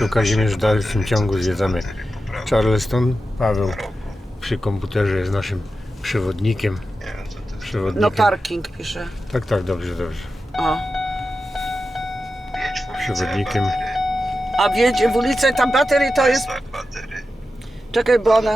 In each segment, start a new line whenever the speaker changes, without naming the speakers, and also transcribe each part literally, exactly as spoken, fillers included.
Tu Kazimierz w dalszym ciągu zwiedzamy Charleston. Paweł przy komputerze jest naszym przewodnikiem. przewodnikiem.
No parking pisze.
Tak, tak, dobrze, dobrze.
O.
Przewodnikiem.
A wiedzie w ulicę, tam baterii to jest... Czekaj, bo ona...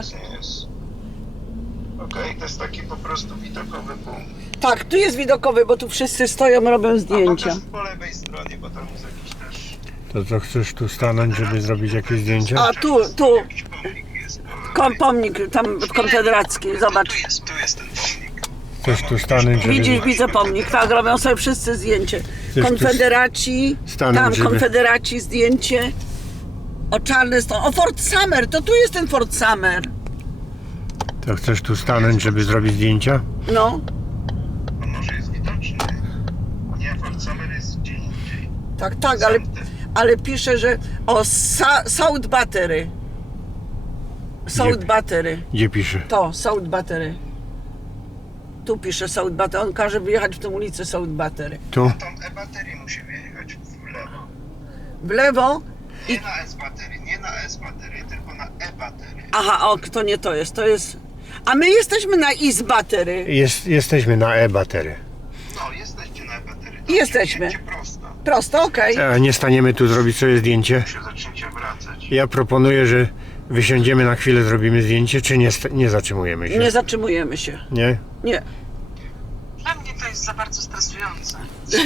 Okej, to jest taki po prostu widokowy punkt.
Tak, tu jest widokowy, bo tu wszyscy stoją, robią zdjęcia.
A pokaż po lewej stronie, bo tam jest jakiś też...
To co, chcesz tu stanąć, żeby zrobić jakieś zdjęcia?
A tu, tu,
Jakiś pomnik jest.
kom, pomnik tam konfederacki, zobacz.
Tu jest, tu jest ten pomnik.
Chcesz tu stanąć, żeby...
Widzisz, widzę pomnik, tak, robią sobie wszyscy zdjęcie.
tu
Konfederaci,
stanąć,
tam
żeby-
konfederaci zdjęcie. O Charleston, o Fort Summer, to tu jest ten Fort Summer.
To chcesz tu stanąć, żeby zrobić zdjęcia?
No,
On może jest widoczny. Nie, Fort Summer jest gdzie indziej.
tak, tak, ale, ale pisze, że o Sa South Battery. South
Gdzie?
Battery.
Gdzie pisze?
To, South Battery. Tu pisze South Battery. On każe wyjechać w tę ulicę South Battery.
Tu?
Tą e-baterii musi wyjechać w lewo.
W lewo.
Nie na S-baterii, nie na S-baterii, tylko na e-baterii.
Aha, o, to nie to jest. To jest. A my jesteśmy na East Battery.
Jest, jesteśmy na e-batery.
No, jesteście na e-baterii.
Jesteśmy.
Jedźcie prosto.
Prosto, okej.
A nie staniemy tu zrobić sobie zdjęcie?
Się zaczniecie wracać.
Ja proponuję, że wysiądziemy na chwilę, zrobimy zdjęcie, czy nie, sta- nie zatrzymujemy się?
Nie zatrzymujemy się.
Nie?
Nie.
Dla mnie to jest za bardzo stresujące.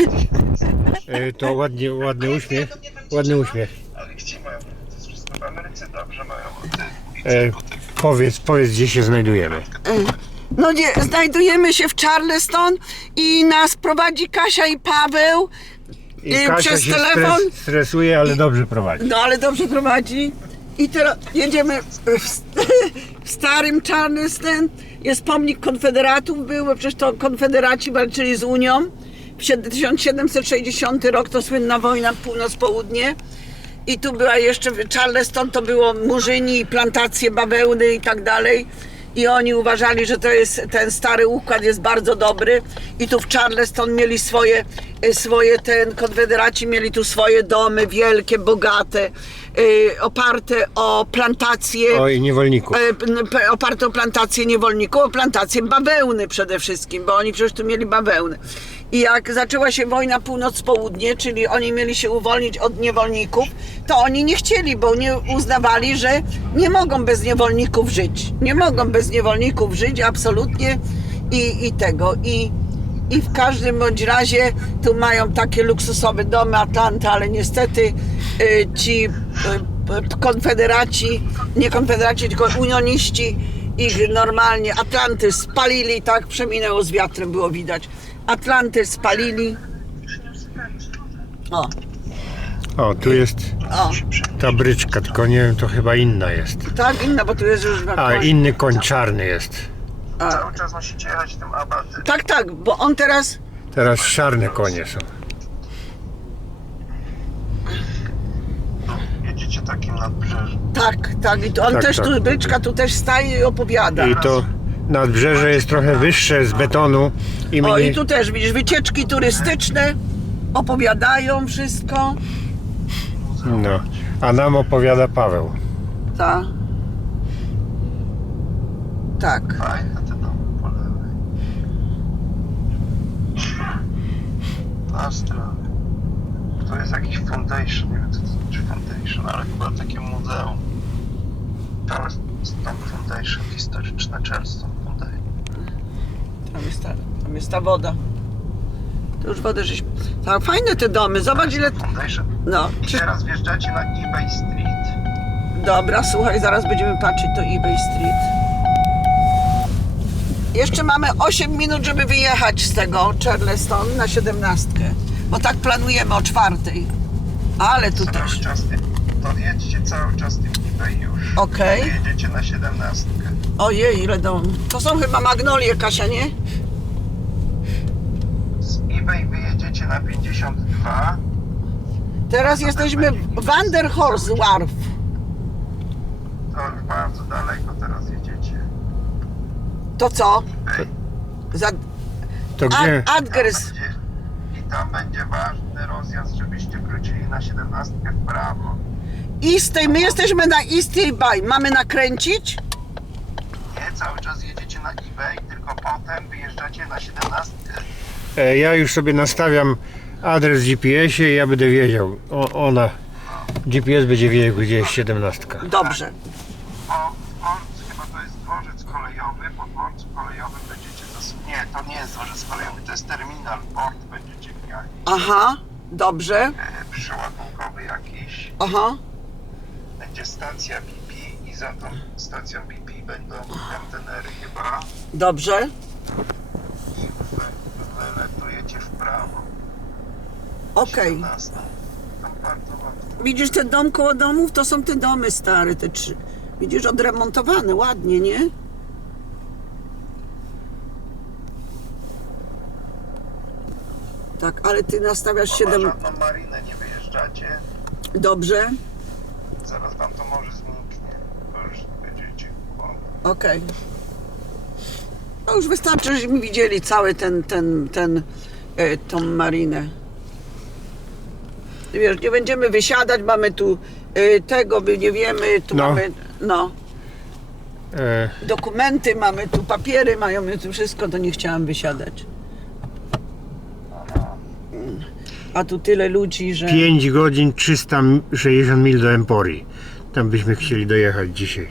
E, to ładnie, ładny uśmiech. Ładny uśmiech.
Ale gdzie mają? To jest wszystko w Ameryce dobrze mają te
E,
ulice, potem
powiedz, powiedz, gdzie się znajdujemy.
No nie, znajdujemy się w Charleston i nas prowadzi Kasia i Paweł.
I
e,
Kasia
przez
się
telefon.
stres, stresuje, ale dobrze prowadzi.
No ale dobrze prowadzi. I teraz jedziemy w, w starym Charleston. Jest pomnik konfederatów był, bo przecież to konfederaci walczyli z Unią. W tysiąc siedemset sześćdziesiąty rok to słynna wojna północ-południe. I tu była jeszcze Charleston, to było murzyni, plantacje bawełny i tak dalej. I oni uważali, że to jest, ten stary układ jest bardzo dobry. I tu w Charleston mieli swoje, swoje ten konfederaci mieli tu swoje domy wielkie, bogate, y, oparte o plantacje.
Oj, niewolników.
E, p- p- oparte o plantacje niewolników, o plantacje bawełny przede wszystkim, bo oni przecież tu mieli bawełnę. I jak zaczęła się wojna północ-południe, czyli oni mieli się uwolnić od niewolników, to oni nie chcieli, bo nie uznawali, że nie mogą bez niewolników żyć. Nie mogą bez niewolników żyć, absolutnie. I, i tego. I, I w każdym bądź razie tu mają takie luksusowe domy Atlanta, ale niestety y, ci y, y, konfederaci, nie konfederaci, tylko unioniści ich normalnie Atlanty spalili, tak przeminęło z wiatrem, było widać. Atlanty spalili. O,
O, tu jest
o,
ta bryczka, tylko nie wiem, to chyba inna jest.
tak, inna, bo tu jest już na
A,
koń.
inny koń czarny jest.
A,
cały czas musicie jechać tym abatem.
tak, tak, bo on teraz,
Teraz czarne konie są.
Jedziecie takim nadbrzeżem.
tak, tak, i tu, on
Tak,
też
tak.
tu, bryczka tu też staje i opowiada.
I to nadbrzeże jest trochę wyższe z betonu i
O,
mniej...
i tu też widzisz, wycieczki turystyczne, opowiadają wszystko.
No, a nam opowiada Paweł.
Tak. Tak.
Fajne te domy po lewej. Na stronę. To jest jakiś foundation, nie wiem co to znaczy foundation, ale chyba takie muzeum. Charleston Foundation, historyczne Charleston Foundation.
Tam jest ta, tam jest ta woda. To już wodę żeś... Tak, fajne te domy, zobacz ile...
Foundation.
No,
I
czy...
teraz wjeżdżacie na eBay Street.
Dobra, słuchaj, zaraz będziemy patrzeć to eBay Street. Jeszcze mamy osiem minut, żeby wyjechać z tego Charleston na siedemnastkę. Bo tak planujemy o czwartej. Ale tu
Cały
też.
czas tym, to jedźcie cały czas tym eBay już.
Okej.
Jedziecie na siedemnastkę.
Ojej, ile dom. To są chyba magnolie, Kasia, nie?
Z eBay wyjedziecie na pięćdziesiąt dwa.
Teraz jesteśmy w Vanderhorst Wharf.
To już bardzo daleko teraz jedziecie.
To co?
eBay.
Za...
To gdzie?
Ad- Adgers.
Będzie, I tam będzie ważny rozjazd, żebyście wrócili na siedemnastkę w prawo.
Eastay, my jesteśmy na Eastay Bay. Mamy nakręcić?
Nie, cały czas jedziecie na eBay, tylko potem wyjeżdżacie na siedemnastkę.
E, Ja już sobie nastawiam adres w G P S-ie i ja będę wiedział. O, ona. G P S będzie wiedział, gdzie jest siedemnastka.
Dobrze.
Po dworcu, chyba to jest dworzec kolejowy, po dworcu kolejowym będziecie zas... Nie, to nie jest dworzec kolejowy, to jest terminal, port będziecie mieli.
Aha, dobrze.
E, przyładunkowy jakiś.
Aha,
Będzie stacja B P i za tą stacją B P będą kontenery chyba.
dobrze.
I wy, wyletujecie w prawo.
Okej.
siedemnastą. Tam bardzo łatwo.
Widzisz ten dom koło domów? To są te domy stare, te trzy. Widzisz, odremontowane, ładnie, nie? Tak, ale ty nastawiasz
Na
siedem...
żadną marinę nie wyjeżdżacie.
Dobrze,
Zaraz wam to może zniknie. To już będziecie kłamać.
okej. No już wystarczy, żeśmy widzieli cały ten, ten, ten, e, tą marinę. Wiesz, nie będziemy wysiadać, mamy tu e, tego, my nie wiemy, tu
No.
mamy, no,
E,
dokumenty, mamy tu papiery, mają tu wszystko, to nie chciałam wysiadać. A tu tyle ludzi, że...
pięć godzin trzysta sześćdziesiąt mil do Emporii. Tam byśmy chcieli dojechać dzisiaj.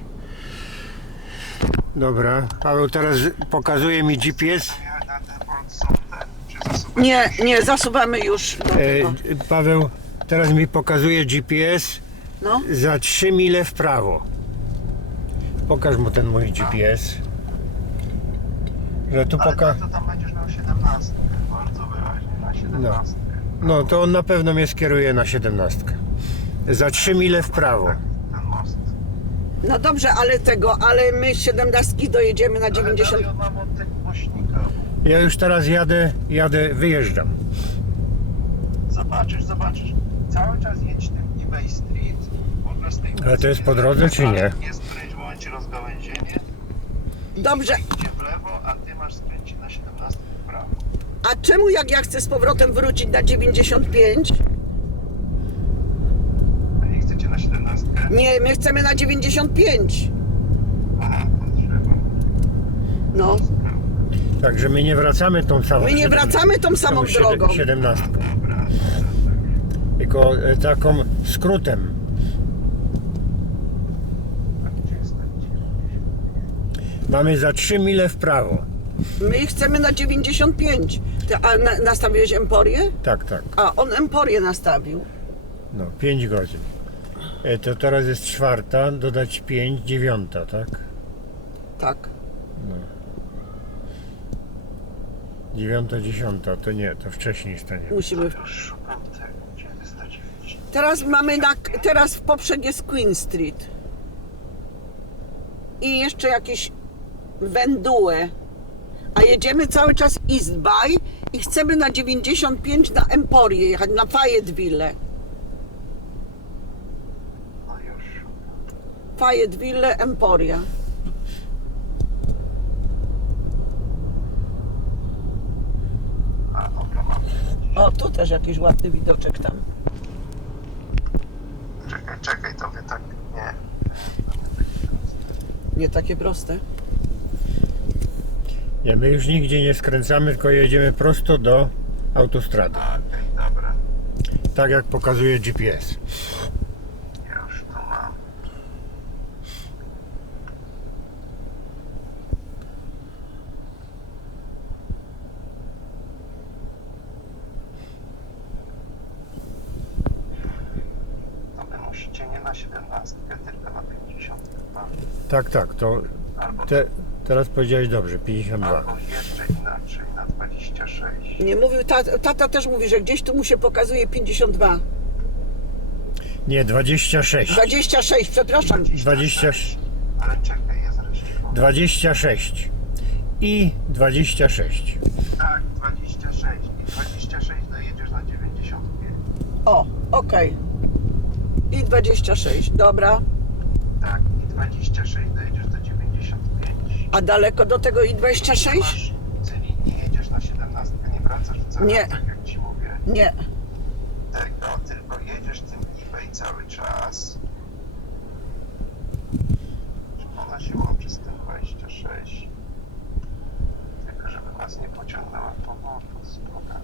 Dobra, Paweł teraz pokazuje mi G P S.
Jechać na ten port są te, czy zasuwać?
Nie, nie, zasuwamy już do
E,
tego.
Paweł teraz mi pokazuje G P S
No,
za trzy mile w prawo. Pokaż mu ten mój G P S. Że tu
Ale
poka...
to tam będziesz miał siedemnastkę, bardzo wyraźnie, na siedemnastkę.
No to on na pewno mnie skieruje na siedemnastkę. Za trzy mile w prawo.
Ten most.
no dobrze, ale tego, ale my z siedemnastki dojedziemy na dziewięćdziesiąt...
Ale dalej mam od tego głośnika.
Ja już teraz jadę, jadę, wyjeżdżam.
Zobaczysz, zobaczysz. Cały czas jedź tym eBay Street. W ogóle z tej
Ale to jest po drodze, czy nie?
Jest w którymś momencie rozgałęzienie.
Dobrze,
Idzie w lewo, a ty masz skręcić na siedemnastkę w prawo.
a czemu jak ja chcę z powrotem wrócić na dziewięćdziesiąt pięć?
A nie chcecie na siedemnastkę?
Nie, my chcemy na dziewięćdziesiąt pięć.
Aha, to trzeba.
No,
Także my nie wracamy tą samą.
my nie wracamy tą samą drogą.
siedemnastką.
Dobra, dobra, tak.
Tylko e, taką skrótem.
A gdzie jest ten dziewięćdziesiąt?
Mamy za trzy mile w prawo.
My chcemy na dziewięćdziesiąt pięć. Ty, a na, nastawiłeś Emporię?
Tak, tak.
A, on Emporię nastawił.
No, pięć godzin. E, to teraz jest czwarta, dodać pięć, dziewiąta, tak?
Tak.
Dziewiąta, dziesiąta, to nie, to wcześniej stanie.
Musimy...
Już szukam tego, gdzie jest ta dziewięćdziesiąt.
Teraz mamy na... Teraz w poprzek jest Queen Street. I jeszcze jakieś Wendue. A jedziemy cały czas East Bay i chcemy na dziewięćdziesiąt pięć na Emporię jechać, na Fayetteville.
No już szukam.
Fayetteville, Emporia.
A dobra, mam.
O, tu też jakiś ładny widoczek tam.
Czekaj, czekaj, to wy tak. Nie.
Nie takie proste.
Nie, my już nigdzie nie skręcamy, tylko jedziemy prosto do autostrady.
Okej, dobra.
Tak jak pokazuje G P S.
Ja już to mam. To wy musicie nie na siedemnastkę, tylko na pięćdziesiąt dwa.
Tak, tak, to
Albo,
te, teraz powiedziałeś dobrze, pięćdziesiąt dwa.
albo jeszcze inaczej, na dwadzieścia sześć.
Nie mówił, tata, tata też mówi, że gdzieś tu mu się pokazuje pięćdziesiąt dwa.
Nie, dwadzieścia sześć.
dwadzieścia sześć, przepraszam.
dwadzieścia,
Ale czekaj, ja zresztą.
dwadzieścia sześć i dwadzieścia sześć.
Tak, dwadzieścia sześć. I dwadzieścia sześć dojedziesz na dziewięćdziesiąt pięć.
O, okej. I dwadzieścia sześć, dobra.
Tak, i dwadzieścia sześć dojedziesz do dziewięćdziesiąt pięć.
A daleko do tego i dwadzieścia sześć?
Masz, czyli nie jedziesz na siedemnastkę, nie wracasz wcale,
Nie.
tak jak ci mówię.
Nie.
Tego, tylko jedziesz tym eBay cały czas to spoko.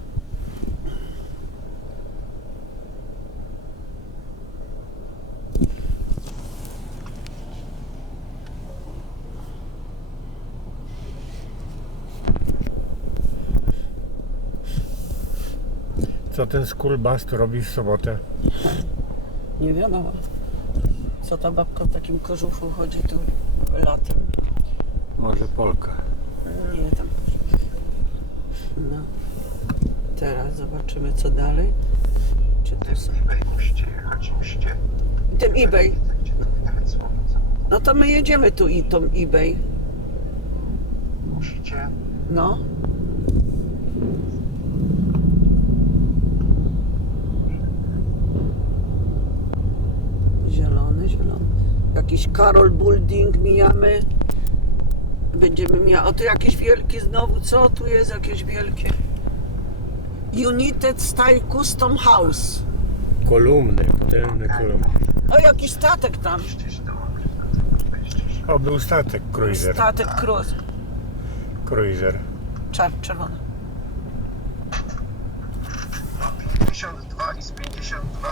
Co ten school bus to robi w sobotę?
Nie wiadomo. Co ta babka w takim kożuchu chodzi tu latem?
Może Polka.
Nie tam. No. Teraz zobaczymy co dalej. Czy tu
Tym
są?
eBay musicie jechać, musicie.
Tym eBay.
Gdzie do Niemiec łowić.
No to my jedziemy tu i tą eBay.
Musicie.
No. Zielony, zielony. Jakiś Carol Building mijamy. Będziemy miał. O, tu jakieś wielkie znowu. Co tu jest jakieś wielkie? United Style Custom House.
Kolumny, potężne kolumny.
O, jakiś statek tam.
Musicie się dołączyć do tego. Weźcie się.
O, był statek, cruiser.
Statek cruise.
Cruiser.
Czar, czerwony.
pięćdziesiąt dwa i z pięćdziesiąt dwa